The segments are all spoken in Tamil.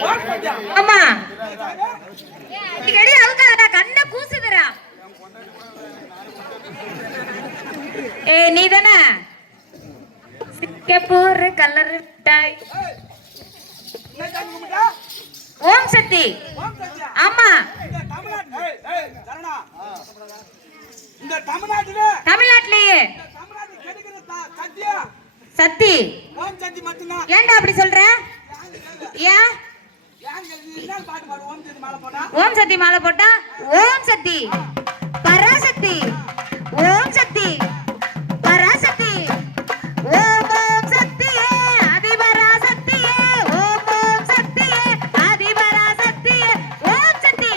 ஆமா அடிக்கடி அவுக்காதடா கண்ண கூசுதுடா. நீ தானே சிங்கப்பூர் கலர் மிட்டாய். ஓம் சக்தி. ஆமா தமிழ்நாட்டிலேயே சக்தி. ஏன்டா அப்படி சொல்ற? ஏன் ஓம் சக்தி மாலை போட்டா? ஓம் சக்தி பராசக்தி, ஓம் சக்தி பராசக்தி, ஓம் ஓம் சக்தியே அதிபராசக்தியே, ஓம் ஓம் சக்தியே அதிபராசக்தியே, ஓம் சக்தி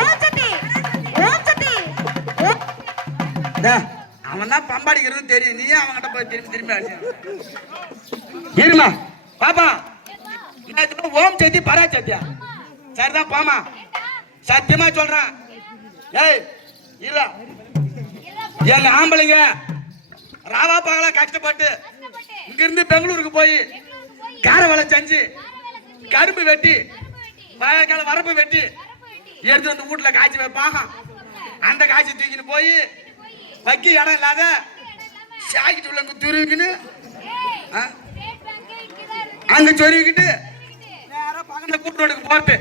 ஓம் சக்தி ஓம் சக்தி. அவன் தான் பம்பாடிக்கிறது தெரியும், நீ அவன்கிட்ட போய் திரும்பி திரும்பி அடிச்சு இருமா பாப்பா. ஓம் சக்தி பராசக்தியா? சரிதான் பாமா, சத்தியமா சொல்றான். ஏய் இல்ல எங்க ஆம்பளைங்க ராவா பகலா கஷ்டப்பட்டு இங்க இருந்து பெங்களூருக்கு போய் கார வேலை செஞ்சு கரும்பு வெட்டி மழைக்கால வரப்பு வெட்டி எடுத்து வந்து வீட்டுல காய்ச்சி வைப்பாங்க. அந்த காய்ச்சி தூக்கின்னு போய் வைக்க இடம் இல்லாத சாக்கிட்டு உள்ள துருவிக்கின்னு அங்க சொருவிக்கிட்டு நேரம் பக்கத்துல கூட்டோடுக்கு போறது.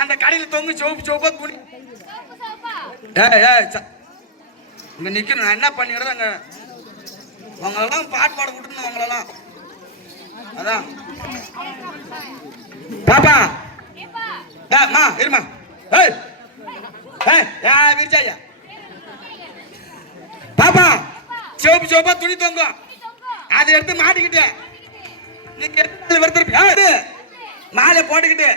அந்த கடையில தொங்கு சோப்பு சோப்பா துணி இங்க நிக்கணும். நான் என்ன பண்ணிக்கிறேன் அங்க உங்களெல்லாம் பாட்டு பாட விட்டுருந்தோம். உங்களெல்லாம் அதான் பாப்பா இருமா. விரிச்சாயா பாப்பா சோப்பு சோப்பா துணி தொங்கும், அதை எடுத்து மாட்டிக்கிட்டு நீங்க மாலை போட்டுக்கிட்டு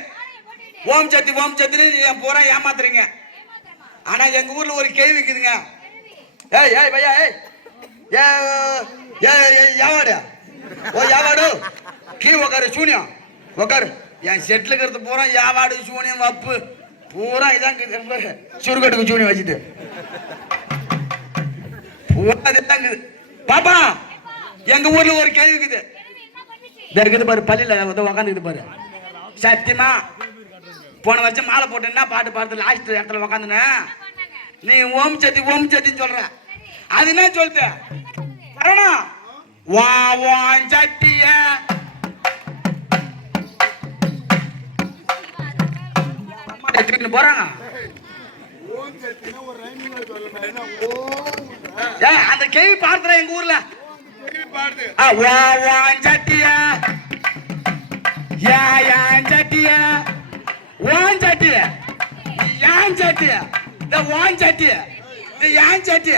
ஓம் சக்தி ஓம் சக்தின்னு பூரா ஏமாத்துறீங்க. ஆனா எங்க ஊர்ல ஒரு கேள்வி இருக்குதுங்க. ஏய் ஏய் பையா யாவாடு ஓ யாவாடு கீ உக்காரு சூனியம் உக்காரு. என் செட்டில் இருக்கிறது பூரா யாவாடு சூனியம் வப்பு பூரா இதான் சுருக்கட்டுக்கு சூனியம் வச்சுட்டு பூரா இதுதான். பாப்பா எங்க ஊர்ல ஒரு கேள்வி இருக்குது. இருக்குது பாரு பள்ளியில உக்காந்துக்குது பாரு. சத்தியமா போன வருஷம் மாலை போட்டேன்னா பாட்டு பாடுறது லாஸ்ட் இடத்துல உக்காந்துன நீ ஓம் சத்தி ஓம் சத்தின்னு சொல்ற. அது என்ன சொல்லுது வா ஓம் சத்திய போறாங்க. அந்த கேள்வி பார்த்துற எங்க ஊர்ல வா ஓம் சத்திய யான் சட்டிய ஓன் சட்டிய யான் சட்டிய இந்த ஓன் சட்டிய இந்த யான் சட்டிய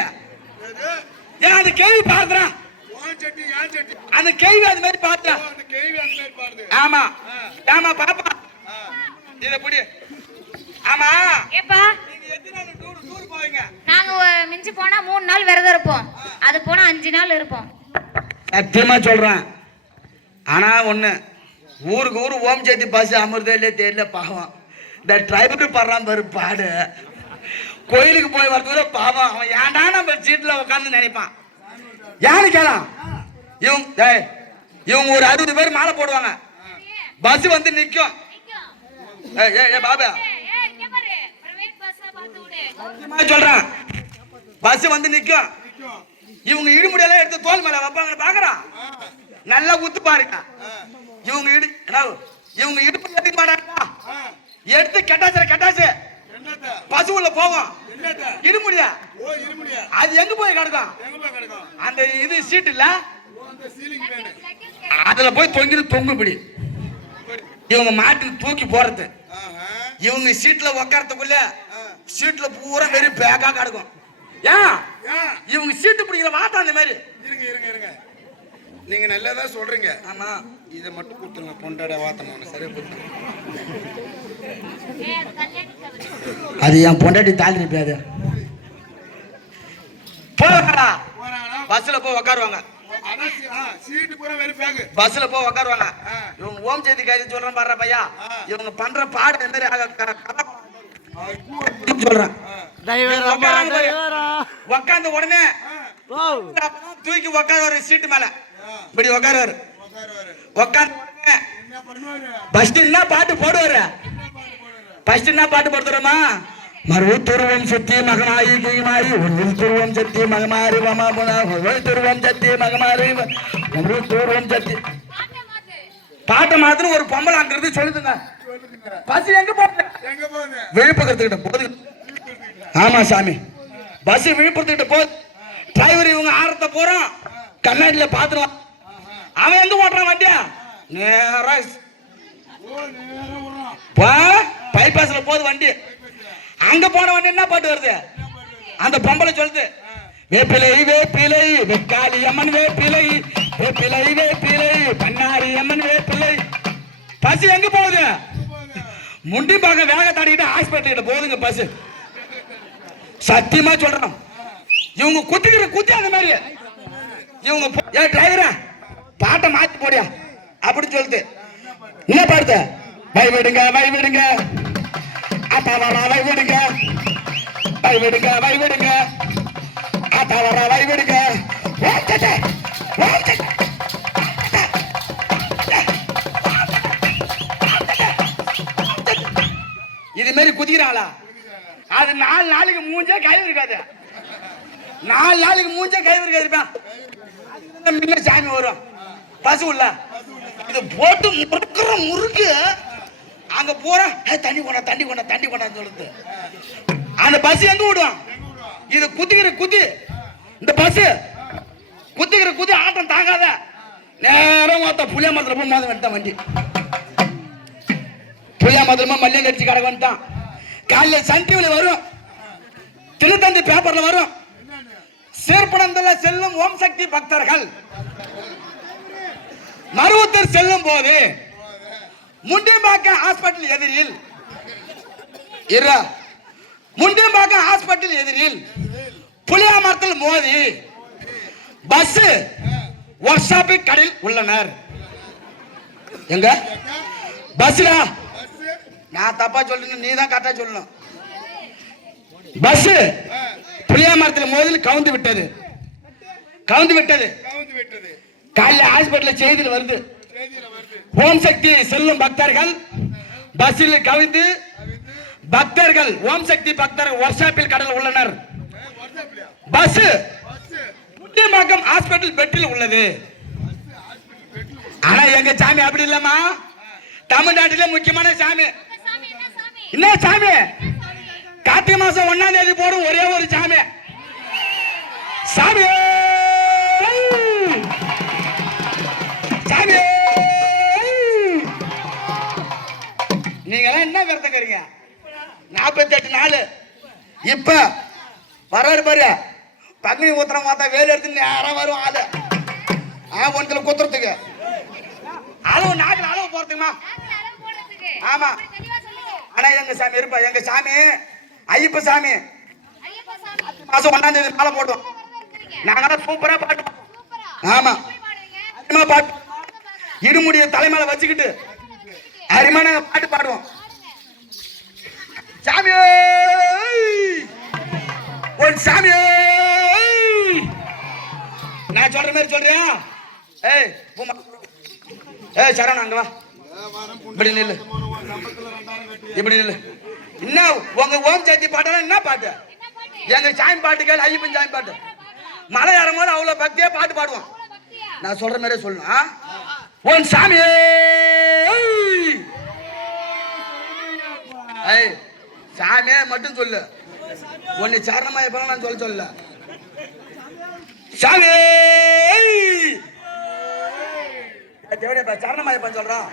ஏன் அந்த கேள்வி பாக்குறான். அந்த கேள்வி அது மாதிரி பாக்குறான். ஆமா ஆமா பாப்பா இத புடி. ஆமா ஏப்பா நாங்க மிஞ்சி போனா 3 நாள் விரதம் இருப்போம், அது போனா 5 நாள் இருப்போம். சத்தியமா சொல்றேன். ஆனா ஒண்ணு ஊருக்கு ஊரு ஓம் சக்தி பஸ் அமர்தே இல்லையே தெரியல. பாவம் இந்த டிரைவருக்கு படுறான் பாரு பாடு. கோயிலுக்கு போய் வரதுல பாவம் அவன் ஏன்டா நம்ம சீட்ல உட்காந்து நினைப்பான். யாரு கேளாம் இவங்க ஒரு 60 பேர் மாலை போடுவாங்க. பஸ் வந்து நிக்கும். பாபா சொல்றேன் பஸ் வந்து நிக்கும். இவங்க இடுமுடியெல்லாம் எடுத்து தோல் மேல வைப்பாங்க பாக்குறான். நல்லா ஊத்து பாருங்க. இவங்க இடுப்பு எடுக்க மாட்டாங்க. எடுத்து கட்டாச்சு பசு உள்ள போவோம். இடுமுடியா அது எங்க போய் கிடக்கும்? அந்த இது சீட் இல்ல அதுல போய் தொங்குபடி இவங்க மாட்டு தூக்கி போறது. இவங்க சீட்ல உக்காரத்துக்குள்ள சீட்ல பூரா வெறும் பேக்கா கிடக்கும். ஏன் இவங்க சீட்டு பிடிக்கிற வாட்டம் அந்த மாதிரி. இருங்க நீங்க நல்லதா சொல்றீங்க. ஆமா இதை மட்டும் கொடுத்துருங்க. பொண்டாட வாத்தம் சரியா போட்டு அது என் பொண்டாட்டி தாலி நிப்பாது. பஸ்ல போய் உட்காருவாங்க. பஸ்ல போய் உட்காருவாங்க. இவங்க ஓம் செய்தி கைது சொல்றேன் பாடுற பையா. இவங்க பண்ற பாடு சொல்றேன். உட்காந்து உடனே தூக்கி உட்காருவாரு சீட்டு மேல. இப்படி உட்காருவாரு. உட்காந்து ஃபர்ஸ்ட் என்ன பாட்டு போடுவாரு? ஃபர்ஸ்ட் என்ன பாட்டு போடுறோமா? மறுத்துருவம் சத்தி மகமாயி கீமாயி ஒரு துருவம் சத்தி மகமாரி மமாபுனா ஒரு துருவம் சத்தி மகமாரி ஒரு துருவம் சத்தி. பாட்டை மாத்திரம் ஒரு பொம்பளை அங்க இருந்து சொல்லுதுங்க. பஸ் எங்க போகுது? விழுப்புரத்துக்கிட்ட போகுது. ஆமா சாமி, பஸ் விழுப்புரத்துக்கிட்ட போகுது. டிரைவர் இவங்க ஆரத்தை போறோம், கண்ணாடியில பாத்துருவான். அவன் எங்க ஓட்டுறான் வண்டியா? நேரா பைபாஸ்ல போகுது வண்டி. அங்க போன வண்டி என்ன பாட்டு வருது? அந்த பொம்பளை சொல்லுது, வேப்பிலை வேப்பிலை வெக்காளி அம்மன் வேப்பிலை, வேப்பிலை வேப்பிலை பண்ணாரி அம்மன் வேப்பிலை. பஸ் எங்க போகுது? முண்டி பாக்க வேக தாடிக்கிட்டு ஹாஸ்பிட்டல் கிட்ட போகுதுங்க பஸ். சத்தியமா சொல்றோம், இவங்க குத்திக்கிற குத்தி அந்த மாதிரி. இவங்க ஏன் டிரைவரா பாட்டை மாத்தி போடியா அப்படின்னு சொல்லுது. என்ன பாடுது? வை விடுங்க வை விடுங்க அத்தாவரா வை விடுங்க, வை விடுங்க வை விடுங்க அத்தாவரா வை விடுங்க. இது மாதிரி குதிக்கிறாளா? அது 4 நாளைக்கு மூஞ்சே கை இருக்காது. 4 நாளைக்கு மூஞ்சே கை இருக்காதுப்பா. முன்ன சாமி வரும் பசு உள்ள இது போட்டு முறுக்குற முறுக்கு. அங்க போற தண்ணி கொண்டா தண்ணி கொண்டா தண்ணி கொண்டா சொல்லுது. அந்த பஸ் எங்க விடுவான்? இது குத்திக்கிற குத்தி. இந்த பஸ் குத்திக்கிற குத்தி ஆட்டம் தாங்காத நேரம் மொத்த புளியா மரத்துல போய் மோதம் வந்துட்டான் வண்டி. புளியா மரத்துல மல்லிகை அடிச்சு கடை வந்துட்டான். காலையில சன் டிவில வரும், தினத்தந்தி பேப்பர்ல வரும், சேர்ப்பனத்துல செல்லும் ஓம் சக்தி பக்தர்கள் மருவத்தூர் செல்லும் போது முண்டியம்பாக்கம் ஹாஸ்பிட்டல் எதிரில் முண்டியம்பாக்கம் ஹாஸ்பிட்டல் எதிரில் புளியாமரத்தில் மோதி பஸ் ஒர்க் ஷாப் கடையில் உள்ளனர். எங்க பஸ்ல நான் தப்பா சொல்றேன், நீ தான் கரெக்டா சொல்லணும். பஸ் புளியாமரத்தில் மோதில் கவுந்து விட்டது. காலையில ஹாஸ்பிட்டல் செய்தியில் வருது, ஓம் சக்தி செல்லும் பக்தர்கள் பஸ்ஸில் கவிழ்ந்து பக்தர்கள் ஓம் சக்தி பக்தர்கள் ஒர்க் ஷாப்பில் கடல் உள்ளனர். பஸ் முண்டியம்பாக்கம் ஹாஸ்பிட்டல் பெட்டில் உள்ளது. ஆனா எங்க சாமி அப்படி இல்லம்மா, தமிழ்நாட்டிலே முக்கியமான சாமி. என்ன சாமி? கார்த்திகை மாசம் 1ஆம் தேதி போடும் ஒரே ஒரு சாமி. சாமி சாமி நீங்க என்ன விரதங்கிறீங்க? 48 நாள் இப்ப வர்றாரு பாரு. பங்குனி ஊத்துறம் பார்த்தா வேலை எடுத்து நேரம் வரும் ஆளு ஒன்றத்துல குத்துறதுக்கு அளவு நாக்கில் அளவு போறதுக்குமா. ஆமா, ஆனா எங்க சாமி இருப்பா. எங்க சாமி ஐயப்ப சாமி மாசம் 1ஆம் தேதி மாலை போடுவோம். நாங்க சூப்பரா பாடுவோம். ஆமா, பாட்டு இடுமுடிய தலைமையில வச்சுக்கிட்டு அருமையான பாட்டு பாடுவோம். சாமி ஒரு சாமி நான் சொல்ற மாதிரி சொல்றியா? ஏய் பூமா, ஏய் சரவணா அங்க வா, இப்படி நில்லு, இப்படி நில்லு. என்ன உங்க ஓம் சக்தி பாட்டு என்ன பாட்டு? எங்க சாமி பாட்டு கேள், ஐயப்பன் சாமி பாட்டு. மலை ஏறும் போது அவ்வளவு பக்தியா பாட்டு பாடுவோம். நான் சொல்ற மாதிரியே சொல்லணும். ஓம் சாமி சாமியே மட்டும் சொல்லு, ஒன்னு சரணமா எப்ப நான் சொல்ல சாமி சரணமா எப்ப சொல்றான்.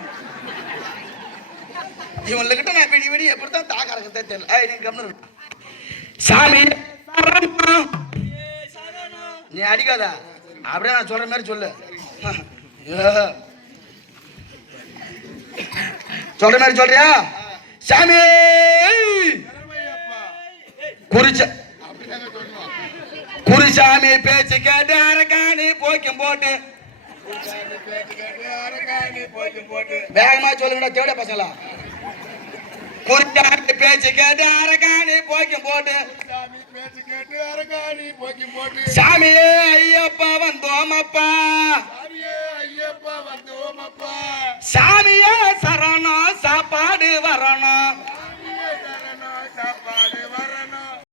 இவன்கிட்ட நான் விடி விடி எப்படித்தான் தாக்கறதே தெரியல. நீ கம்னு சாமி நீ அடிக்காத, அப்படியே நான் சொல்ற மாதிரி சொல்லு. சொல்ற மாதிரி சொல்றியா? சாமி குறிச்சாமி பேச்சு கேட்டு அரக்காணி போக்கும் போட்டு வேகமா சொல்லுங்கடா தேவட பசங்களா. குறிச்சாமி பேச்சு கேட்டு அரக்காணி போக்கும் போட்டு சாமியே ஐயப்பா வந்தோம் அப்பா, வந்தோமப்பா சாமியே சரணம்